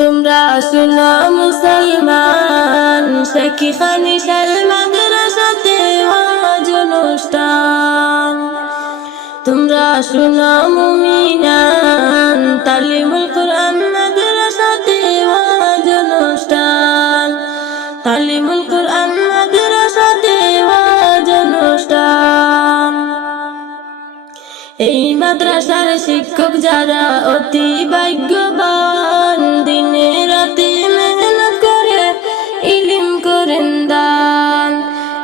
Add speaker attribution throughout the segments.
Speaker 1: তোমরা শুনো মুসলমান। শেখি খানি মাদ্রাসাতে ওয়াজ অনুষ্ঠান। তোমরা শুনো মুমিনান। তালিমুল কোরআন মাদ্রাসাতে ওয়াজ অনুষ্ঠান। তালিমুল কোরআন মাদ্রাসাতে ওয়াজ অনুষ্ঠান। এই মাদ্রাসার শিক্ষক যারা অতি ভাগ্যবান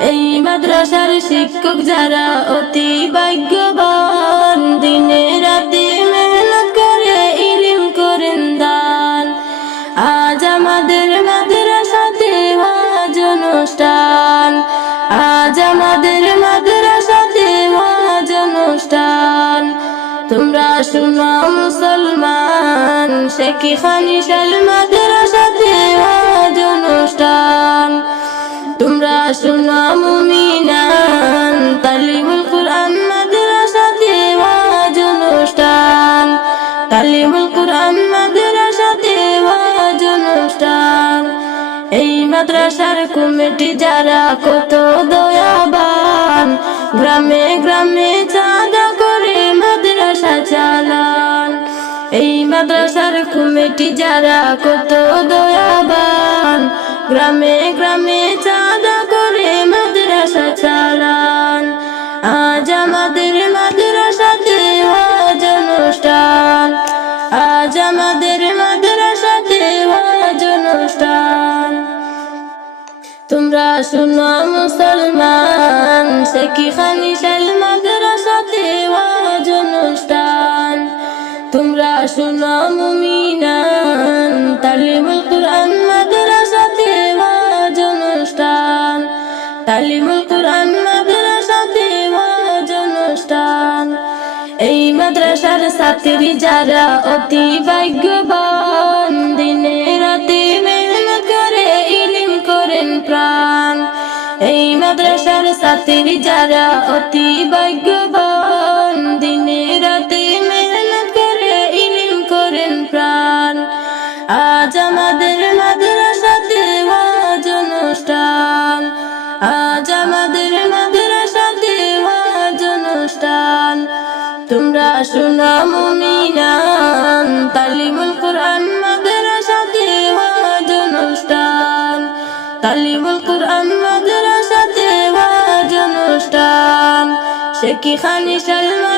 Speaker 1: এই মাদ্রাসার শিক্ষক যারা অতি ভাগ্যবান, দিনে রাতে মেহনত করে ইলিম করেন দান। আজ আমাদের মাদ্রাসাতে ওয়াজ অনুষ্ঠান। আজ আমাদের মাদ্রাসাতে ওয়াজ অনুষ্ঠান। তোমরা শুনো মুসলমান, শেখি খানি শাল তোমরা শুনো মুমিনান, তালিমুল কোরআন মাদ্রাসাতে ওয়াজ অনুষ্ঠান। তালিমুল কোরআন মাদ্রাসাতে ওয়াজ অনুষ্ঠান। এই মাদ্রাসার কমিটি যারা কত দয়াবান, গ্রামে গ্রামে চাঁদা করে মাদ্রাসা চালান। এই মাদ্রাসার কমিটি যারা কত দয়াবান, গ্রামে গ্রামে শুনো মুসলমান শেখি খানি শাল মাদ্রাসাতে ওয়াজ অনুষ্ঠান তোমরা শুনো মুমিনান তালিমুল কোরআন মাদ্রাসাতে ওয়াজ অনুষ্ঠান তালিমুল কোরআন মাদ্রাসাতে ওয়াজ অনুষ্ঠান এই মাদ্রাসার ছাত্রী যারা অতি ভাগ্যবান মাদ্রাসার ছাত্রী যারা অতি ভাগ্যবান, দিনে রাতে মেহনত করে, ইলিম করেন প্রাণ। আজ আমাদের মাদ্রাসাতে ওয়াজ অনুষ্ঠান। আজ আমাদের মাদ্রাসাতে ওয়াজ অনুষ্ঠান। তোমরা শুনো মুমিনান, তালিমুল কোরআন মাদ্রাসাতে ওয়াজ অনুষ্ঠান। তালিমুল কোরআন মাদ্রাসাতে ওয়াজ অনুষ্ঠান শেখি খানি শাল